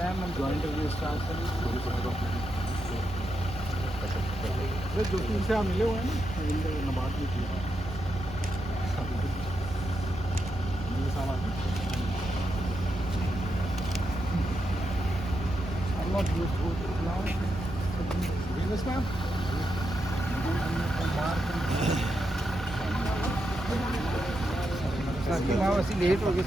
time and joint registrars जो तीन से आप मिले हुए हैं ना नबार्ड में किया लेट हो गए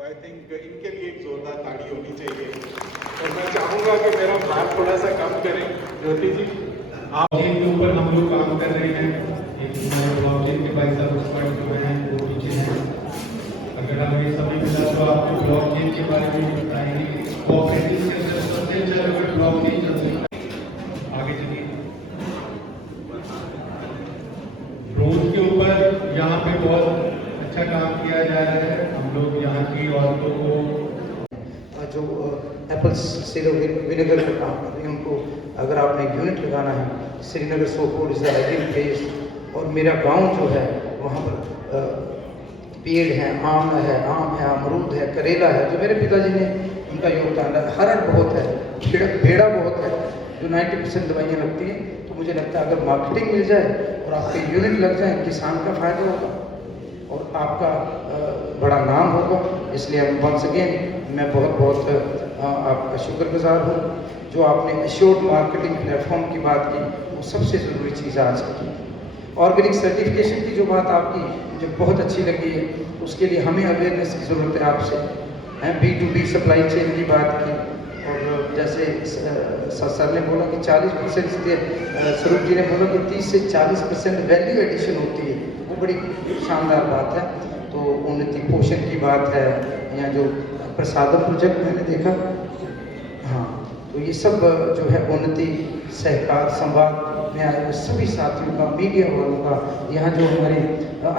आई थिंक इनके लिए एक जोरदार ताड़ी होनी चाहिए और मैं चाहूंगा कि मेरा भार थोड़ा सा कम करें। ज्योति जी आप के ऊपर हम लोग काम कर रहे हैं। एक हमारे ब्लॉकचेन के भाई साहब एक्सपर्ट जो हैं वो पीछे हैं। अगर हमें समय मिला तो आपको ब्लॉकचेन के बारे में बताएंगे। कोऑपरेटिव के अंदर सबसे अच्छा अगर ब्लॉकचेन चल सकता है आगे चलिए। ड्रोन के ऊपर यहाँ पे बहुत अच्छा काम किया जा रहा है। हम लोग यहाँ की औरतों को जो एप्पल सीडर विनेगर का काम कर रही हैं उनको अगर आपने यूनिट लगाना है Srinagar Sopore is ideal place. और मेरा गांव जो है वहाँ पर पेड़ है, आम है, अमरूद है, करेला है जो मेरे पिताजी ने उनका योगदान है। हरड़ बहुत है, भेड़ा बहुत है जो 90% दवाइयाँ लगती हैं। तो मुझे लगता है अगर मार्केटिंग मिल जाए और आपके यूनिट लग जाए किसान का फायदा होगा और आपका बड़ा नाम होगा। इसलिए वंस अगेन मैं बहुत बहुत आपका शुक्रगुजार हूँ जो आपने एश्योर्ड मार्केटिंग प्लेटफॉर्म की बात की। वो सबसे ज़रूरी चीज़ आज की ऑर्गेनिक सर्टिफिकेशन की जो बात आपकी मुझे बहुत अच्छी लगी है। उसके लिए हमें अवेयरनेस की ज़रूरत है आपसे। B2B सप्लाई चेन की बात की और जैसे सर ने बोला कि 40% स्वरूप जी ने बोला कि 30 से 40% वैल्यू एडिशन होती है। वो बड़ी शानदार बात है। तो उन्नति पोषण की बात है या जो प्रसादम प्रोजेक्ट मैंने देखा, हाँ तो ये सब जो है उन्नति सहकार संवाद में आए हुए सभी साथियों का, मीडिया वालों का, यहाँ जो हमारी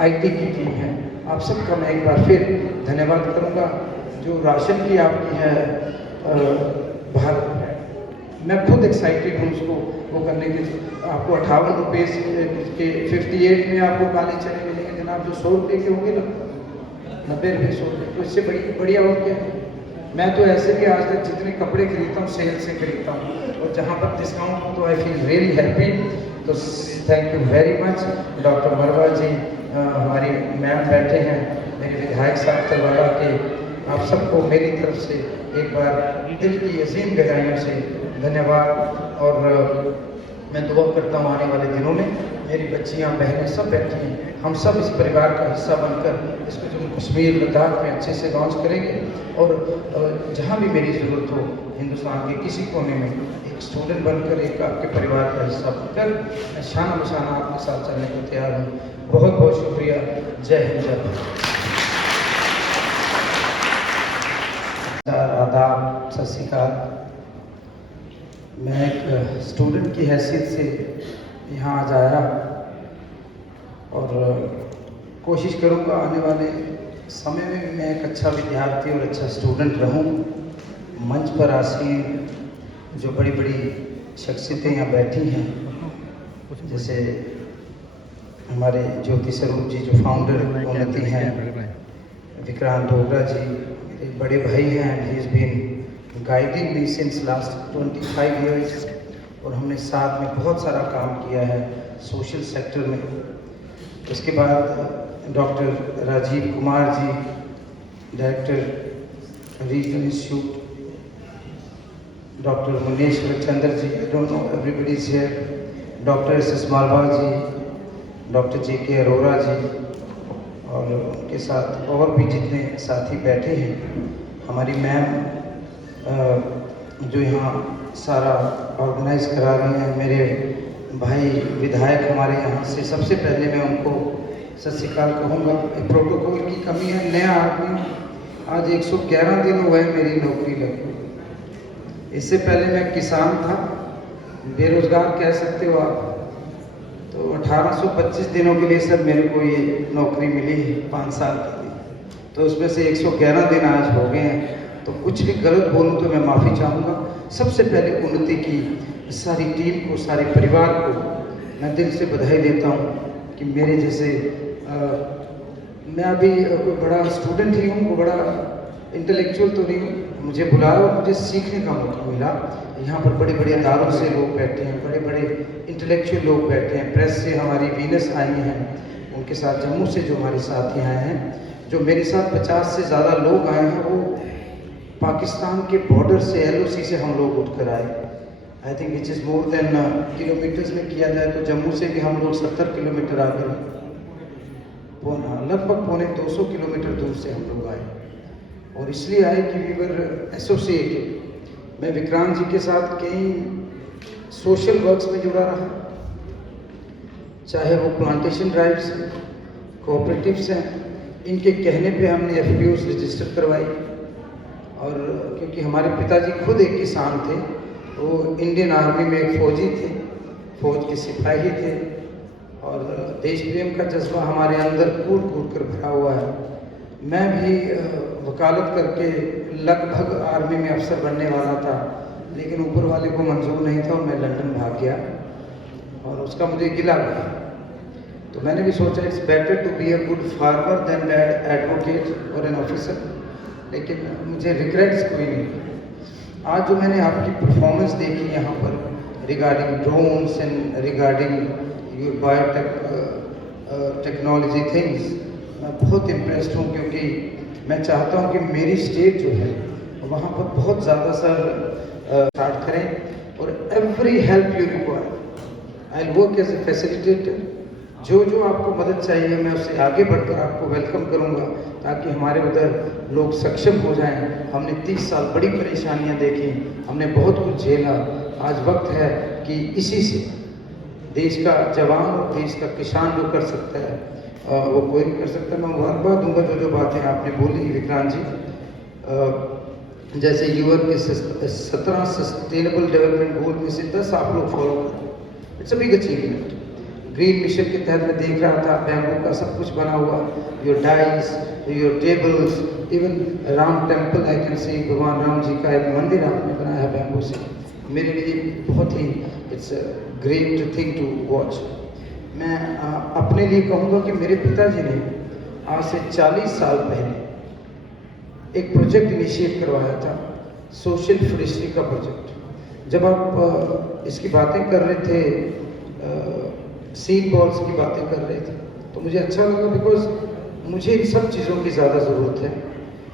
IT की टीम है, आप सबका मैं एक बार फिर धन्यवाद करूँगा। जो राशन की आपकी है भारत मैं खुद एक्साइटेड हूँ उसको वो करने के लिए। आपको 58 रुपये के 58 में आपको काले चने मिलेंगे जनाब जो 100 रुपये के होंगे ना, 90 रुपये 100 रुपये। तो इससे बढ़िया और क्या है। मैं तो ऐसे भी आज तक जितने कपड़े खरीदता हूँ सेल से खरीदता हूँ और जहाँ पर डिस्काउंट हो तो आई फील रियली हैप्पी। तो thank you very much. Doctor मरवा जी हमारी मैम बैठे हैं, मेरे विधायक साहब तलवाड़ा के, आप सबको मेरी तरफ से एक बार दिल की अजीम गहराइयों से धन्यवाद। और मैं दुआ करता हूँ आने वाले दिनों में मेरी बच्चियाँ बहनें सब बैठी हैं, हम सब इस परिवार का हिस्सा बनकर इसको जम्मू कश्मीर लद्दाख में अच्छे से लॉन्च करेंगे। और जहाँ भी मेरी ज़रूरत हो हिंदुस्तान के किसी कोने में एक स्टूडेंट बनकर एक आपके परिवार का हिस्सा बनकर मैं शान बशाना आपके साथ चलने को तैयार हूँ। बहुत बहुत शुक्रिया। जय हिंद, जय भारत। आदाब, सत श्री अकाल। मैं एक स्टूडेंट की हैसियत से यहाँ आज आया और कोशिश करूँगा आने वाले समय में मैं एक अच्छा विद्यार्थी और अच्छा स्टूडेंट रहूँ। मंच पर आसीन जो बड़ी बड़ी शख्सियतें यहाँ बैठी हैं जैसे हमारे ज्योति स्वरूप जी जो फाउंडर उन्नति हैं, विक्रांत डोगरा जी मेरे बड़े भाई हैं, he is been guiding me since last 25 years और हमने साथ में बहुत सारा काम किया है सोशल सेक्टर में। उसके बाद doctor Rajeev Kumar ji, director regional institute doctor Muneshwar Chandra ji, I don't know everybody is here, doctor S S Malwa ji, doctor J K Arora जी, और उनके साथ और भी जितने साथी बैठे हैं, हमारी मैम जो यहाँ सारा ऑर्गेनाइज करा रहे हैं, मेरे भाई विधायक हमारे यहाँ से, सबसे पहले मैं उनको सत श्री अकाल कहूँगा। प्रोटोकॉल की कमी है, नया आदमी, आज 111 दिन हुए हैं मेरी नौकरी लगी। इससे पहले मैं किसान था, बेरोजगार कह सकते हो आप। तो 1825 दिनों के लिए सर मेरे को ये नौकरी मिली है 5 साल के लिए, तो उसमें से 111 दिन आज हो गए हैं। तो कुछ भी गलत बोलूँ तो मैं माफ़ी चाहूँगा। सबसे पहले उन्नति की सारी टीम को, सारे परिवार को मैं दिल से बधाई देता हूँ कि मेरे जैसे मैं अभी कोई बड़ा स्टूडेंट ही हूँ, कोई बड़ा इंटेलेक्चुअल तो नहीं हूँ, मुझे बुलाया और मुझे सीखने का मौका मिला। यहाँ पर बड़े बड़े अदारों से लोग बैठे हैं, बड़े बड़े इंटेलेक्चुअल लोग बैठे हैं, प्रेस से हमारी वीनस आई हैं, उनके साथ जम्मू से जो हमारे साथी आए हैं, जो मेरे साथ 50 से ज़्यादा लोग आए हैं, वो पाकिस्तान के बॉर्डर से, LOC से हम लोग उठकर आए। I think which is more than kilometres में किया जाए तो जम्मू से भी हम लोग 70 किलोमीटर आगे, लगभग 250 किलोमीटर दूर से हम लोग आए। और इसलिए आए कि वी वर एसोसिएटेड। मैं विक्रांत जी के साथ कई सोशल वर्क्स में जुड़ा रहा, चाहे वो प्लांटेशन ड्राइव्स हैं, कोऑपरेटिव्स हैं, इनके कहने पे हमने FPOs रजिस्टर करवाई। और क्योंकि हमारे पिताजी खुद एक किसान थे, वो इंडियन आर्मी में एक फौजी थे, फौज के सिपाही थे, और देश प्रेम का जज्बा हमारे अंदर कूट कूट कर भरा हुआ है। मैं भी वकालत करके लगभग आर्मी में अफसर बनने वाला था, लेकिन ऊपर वाले को मंजूर नहीं था और मैं लंदन भाग गया, और उसका मुझे गिला गया। तो मैंने भी सोचा it's better to be a good farmer than bad advocate और एन ऑफिसर, लेकिन मुझे रिग्रेट्स कोई नहीं। आज जो मैंने आपकी परफॉर्मेंस देखी यहाँ पर regarding drones and regarding your biotech technology things, मैं बहुत इम्प्रेस्ड हूँ, क्योंकि मैं चाहता हूँ कि मेरी स्टेट जो है वहाँ पर बहुत ज़्यादा सर स्टार्ट करें, और every help you require I work as a facilitator. जो आपको मदद चाहिए मैं उससे आगे बढ़कर आपको वेलकम करूंगा, ताकि हमारे उधर लोग सक्षम हो जाएं। हमने 30 साल बड़ी परेशानियां देखी, हमने बहुत कुछ झेला। आज वक्त है कि इसी से देश का जवान और देश का किसान जो कर सकता है वो कोई नहीं कर सकता। मैं मुबारकबाद दूंगा जो बातें आपने बोली विक्रांत जी, जैसे यूएन के 17 सस्टेनेबल डेवलपमेंट गोल में से 10 आप लोग फॉलो करते, it's a big achievement. Green mission के तहत मैं देख रहा था बैम्बू का सब कुछ बना हुआ, your dice, your tables, even Ram temple I can see, भगवान राम जी का एक मंदिर आपने बनाया है बैम्बू से। मेरे लिए बहुत ही it's great thing to watch. मैं अपने लिए कहूँगा कि मेरे पिताजी ने आज से 40 साल पहले एक प्रोजेक्ट इनिशिएट करवाया था, सोशल फॉरेस्ट्री का प्रोजेक्ट। जब आप इसकी बातें कर रहे थे, सीड बॉल्स की बातें कर रहे थे, तो मुझे अच्छा लगा, बिकॉज मुझे इन सब चीज़ों की ज़्यादा ज़रूरत है।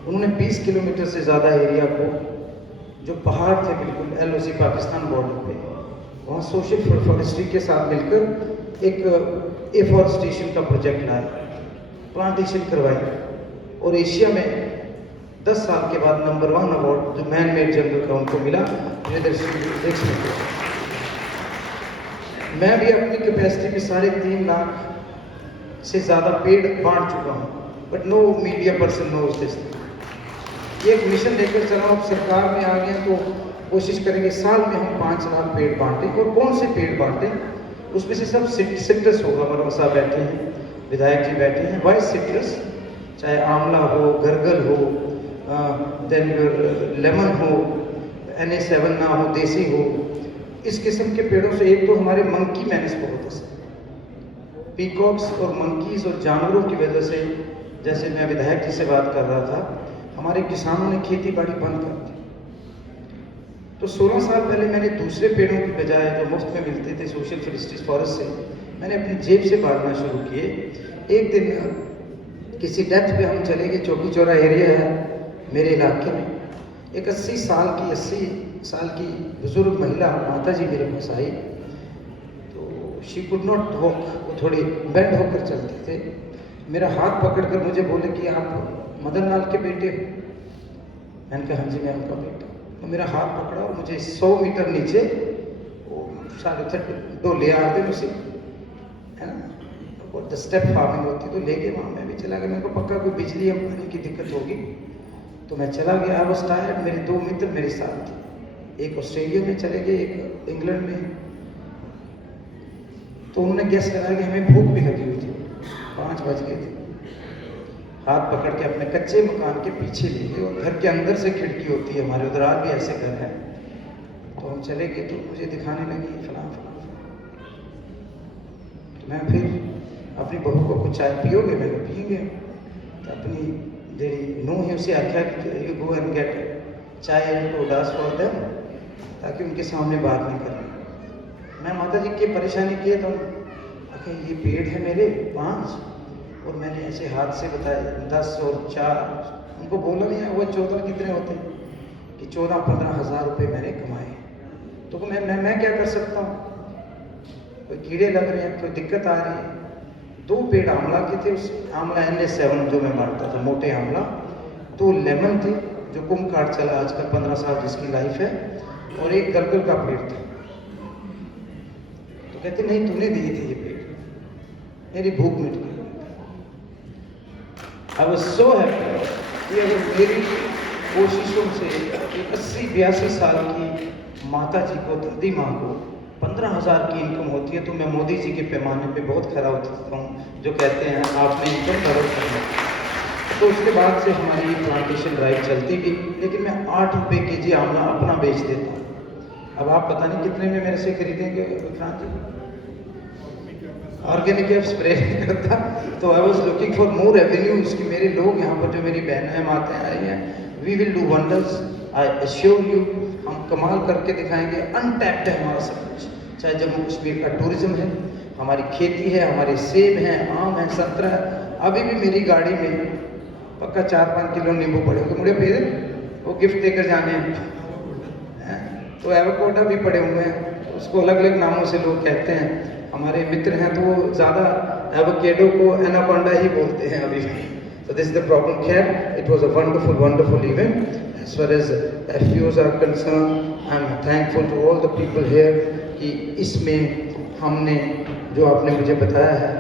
उन्होंने 20 किलोमीटर से ज़्यादा एरिया को, जो पहाड़ थे बिल्कुल LOC पाकिस्तान बॉर्डर पे, वहाँ सोशल फॉरेस्ट्री के साथ मिलकर एक एफॉरेस्टेशन का प्रोजेक्ट लाया, प्लांटेशन करवाई, और एशिया में 10 साल के बाद नंबर 1 अवार्ड जो मैन मेड जंगल का उनको मिला। मैं भी अपनी कैपेसिटी में 3.5 लाख से ज़्यादा पेड़ बांट चुका हूँ, but no media person knows this. ये एक मिशन लेकर चला, अब सरकार में आ गया तो कोशिश करेंगे साल में हम 5 लाख पेड़ बांटें। और कौन से पेड़ बांटें, उसमें से सब सिट्रस होगा। मरवा साहब बैठे हैं, विधायक जी बैठे हैं, वाइस सिट्रस, चाहे आंवला हो, गरगल हो, देन लेमन हो, Na7 ना हो, देसी हो, इस किस्म के पेड़ों से। एक तो हमारे मंकी मैनेज बहुत असर, पीकॉक्स और मंकीज और जानवरों की वजह से, जैसे मैं विधायक जी से बात कर रहा था, हमारे किसानों ने खेती बाड़ी बंद कर दी। तो 16 साल पहले मैंने दूसरे पेड़ों की बजाय जो मुफ्त में मिलते थे सोशल फॉरेस्ट्री फॉरेस्ट से, मैंने अपनी जेब से बांटना शुरू किए। एक दिन किसी डेथ पे हम चले गए, चौकी चौरा एरिया है मेरे इलाके में, एक 80 साल की 80 साल की बुजुर्ग महिला माता जी मेरे पास आई, तो शी कुड नॉट वॉक, वो थोड़े बेंड होकर चलते थे। मेरा हाथ पकड़कर मुझे बोले कि आप मदन लाल के बेटे हो? मैंने कहा हाँ जी मैं उनका बेटा। तो मेरा हाथ पकड़ा और मुझे 100 मीटर नीचे वो साढ़े तक दो ले आते उसे, है ना, और द स्टेप फार्मिंग होती तो लेके वहाँ मैं भी चला गया। मेरे को पक्का कोई बिजली या पानी की दिक्कत होगी, तो मैं चला गया। I was tired. मेरे 2 मित्र मेरे साथ थे, एक ऑस्ट्रेलिया में चले गए, एक इंग्लैंड में। तो उन्होंने गैस लगाया कि हमें भूख भी लगी हुई थी, 5 बज गए थे। हाथ पकड़ के अपने कच्चे मकान के पीछे ले गए, और घर के अंदर से खिड़की होती है हमारे उधर, आज भी ऐसे घर है। तो हम चले गए, तो मुझे दिखाने लगी फलां फलां। तो मैं फिर अपनी बहू को कुछ चाय पियोगे? मैं कहा पियेंगे। तो अपनी जेडी नूह है उसे आख्या कि यू गो एंड गेट चाय एंड उदास फॉर देम, ताकि उनके सामने बात नहीं करनी। मैं माता जी की परेशानी किए तो आखिर ये पेड़ है मेरे 5, और मैंने ऐसे हाथ से बताए 10 और 4, उनको बोला नहीं है वो 14 कितने होते हैं कि 14-15 हज़ार रुपये मैंने कमाए। तो मैं क्या कर सकता हूँ? कोई कीड़े लग रहे हैं, कोई दिक्कत आ रही है। 2 पेड़ आंवला के थे, उस आंवला NA7 जो मैं बांटता था, मोटे आंवला। 2 लेमन थे जो कुंभ काट चला आजकल 15 साल जिसकी लाइफ है, और एक गलगल का पेड़ था। तो कहते नहीं तूने दिए थे ये पेड़, मेरी भूख मिट गई। आई वॉज सो हैप्पी कि अगर मेरी कोशिशों से 80-82 साल की माता जी को, दादी माँ को 15,000 की इनकम होती है, तो मैं मोदी जी के पैमाने पे बहुत खरा उतरता हूँ, जो कहते हैं आपने इनकम डबल करना। तो उसके बाद से हमारी प्लांटेशन ड्राइव चलती भी, लेकिन मैं 8 रुपये kg आंवला अपना बेच देता हूँ। अब आप पता नहीं कितने में मेरे से खरीदेंगे विक्रांत जी? ऑर्गेनिक एफ स्प्रे नहीं करता। तो I was looking for more revenues कि मेरे लोग यहाँ पर जो मेरी बहनें माताएं आई हैं, we will do wonders, I assure you. हम कमाल करके दिखाएंगे। अनटैप्ड है हमारा सब कुछ, चाहे जम्मू कश्मीर का टूरिज्म है, हमारी खेती है, हमारे सेब हैं, आम है, संतरा है। अभी भी मेरी गाड़ी में पक्का 4-5 किलो नींबू पड़े होंगे, मुझे फिर वो गिफ्ट देकर जाने हैं। तो एवोकाडो भी पड़े हुए हैं, उसको अलग अलग नामों से लोग कहते हैं। हमारे मित्र हैं तो वो ज़्यादा एवोकाडो को एनाकोंडा ही बोलते हैं अभी भी। So this is the problem. Khैर, it was a wonderful event. As far as FPOs are concerned, I'm thankful to all the people here कि इसमें हमने जो आपने मुझे बताया है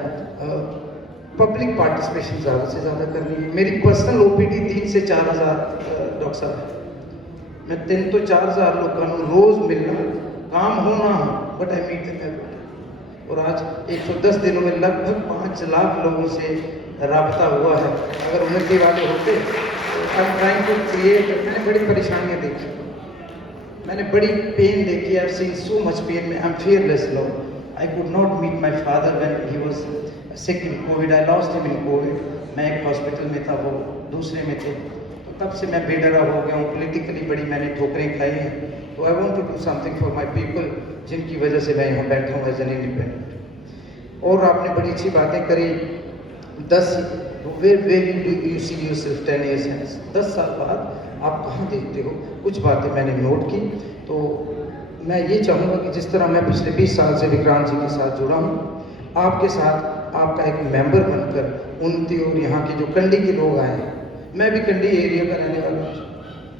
पब्लिक पार्टिसिपेशन ज़्यादा से ज़्यादा करनी है। मेरी पर्सनल OPD 3 से 4 हज़ार डॉक्टर साहब है। मैं 3 तो 4 हज़ार लोगों को रोज़ मिलना, काम होना, but I meet them every day. और आज 110 दिनों में लगभग 5 लाख लोगों से राब्ता हुआ है। अगर उन्नति वाले होते तो I am trying to create. मैंने बड़ी परेशानियाँ देखी, मैंने बड़ी पेन देखी। I have seen so much pain. I am fearless love. I could not meet my father when he was sick in COVID. I lost him in COVID. मैं एक hospital में था, वो दूसरे में थे। तो तब से मैं बेडरा हो गया हूँ। पॉलिटिकली बड़ी मैंने ठोकरें खाई हैं। तो I want to do something for my people, जिनकी वजह से मैं यहाँ बैठा हूँ एज एन इंडिपेंडेंट। और आपने बड़ी अच्छी बातें करी। 10 you see yourself 10 years hence? 10 साल बाद आप कहाँ देखते हो? कुछ बातें मैंने नोट की। तो मैं ये चाहूँगा कि जिस तरह मैं पिछले 20 साल से विक्रांत जी के साथ जुड़ा हूँ, आपके साथ आपका एक मेंबर बनकर उन्नति और यहाँ के जो कंडी के लोग आए हैं, मैं भी कंडी एरिया का रहने वाला हूँ।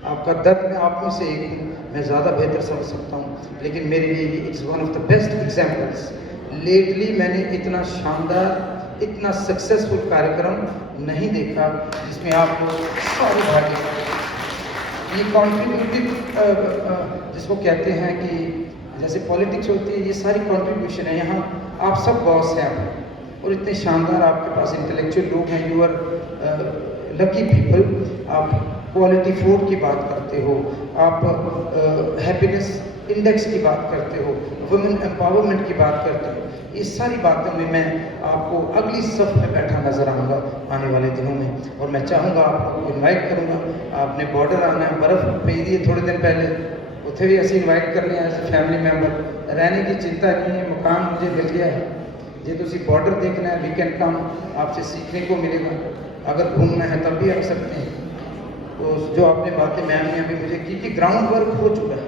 आपका दर्द मैं आप में से एक हूँ, मैं ज़्यादा बेहतर समझ सकता हूँ, लेकिन मेरे लिए ये it's one of the best examples. Lately मैंने इतना शानदार, इतना सक्सेसफुल कार्यक्रम नहीं देखा जिसमें आप लोग सारे भाग ये कॉन्ट्रीब्यूटिव जिसको कहते हैं कि जैसे पॉलिटिक्स होती है, ये सारी कॉन्ट्रीब्यूशन है। यहाँ आप सब बॉस हैं और इतने शानदार आपके पास इंटेलेक्चुअल लोग हैं। You are lucky people. आप क्वालिटी फूड की बात करते हो, आप हैप्पीनेस इंडेक्स की बात करते हो, वुमेन एम्पावरमेंट की बात करते हो। इस सारी बातों में मैं आपको अगली सफ में बैठा नजर आऊँगा आने वाले दिनों में। और मैं चाहूँगा आपको इनवाइट करूँगा। आपने बॉर्डर आना है, बर्फ़ भेज दी है थोड़े दिन पहले, उसे भी ऐसे इन्वाइट कर लिया एज ए फैमिली मेंबर। रहने की चिंता नहीं है, मकान मुझे मिल गया है। जे तुसी बॉर्डर देखना है, वी कैन कम, आपसे सीखने को मिलेगा। अगर घूमना है तब भी आ सकते हैं। तो जो आपने बातें मैम ने अभी मुझे की कि ग्राउंड वर्क हो चुका है,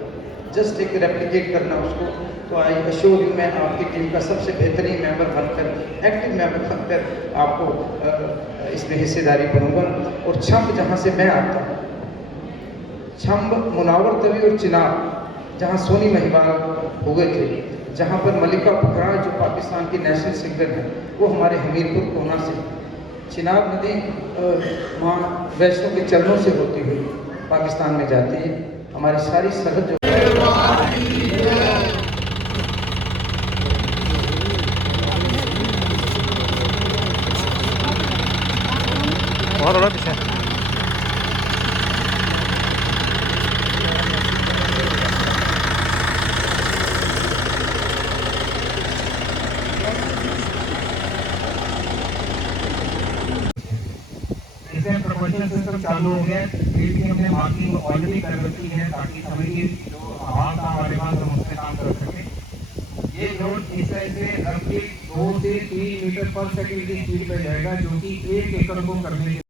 जस्ट एक रेप्लिकेट करना उसको। तो आई अश्योर यू, मैं आपकी टीम का सबसे बेहतरीन मेंबर बनकर, एक्टिव मेंबर बनकर आपको इसमें हिस्सेदारी बनूंगा। और छंब जहाँ से मैं आता हूँ, छंब, मुनावर तवी और चिनाब, जहाँ सोनी महिवाल हुए थे, जहाँ पर मलिका बुखरा जो पाकिस्तान की नेशनल सिंगर है, वो हमारे हमीरपुर कोना से, चिनाब नदी माँ वैष्णो के चरणों से होती हुई पाकिस्तान में जाती है। हमारी सारी सरहद जो और पीछे प्रमोशन सिस्टम चालू हो गया। फील्ड की हमने मार्किंग ऑलरेडी कर रखी है ताकि समय की जो आवाज था हमारे पास हम उससे काम कर सकें। ये ड्रोन इस तरह से रफली 2 से 3 मीटर पर सेकंड की स्पीड पे जाएगा, जो कि 1 एकड़ को करने के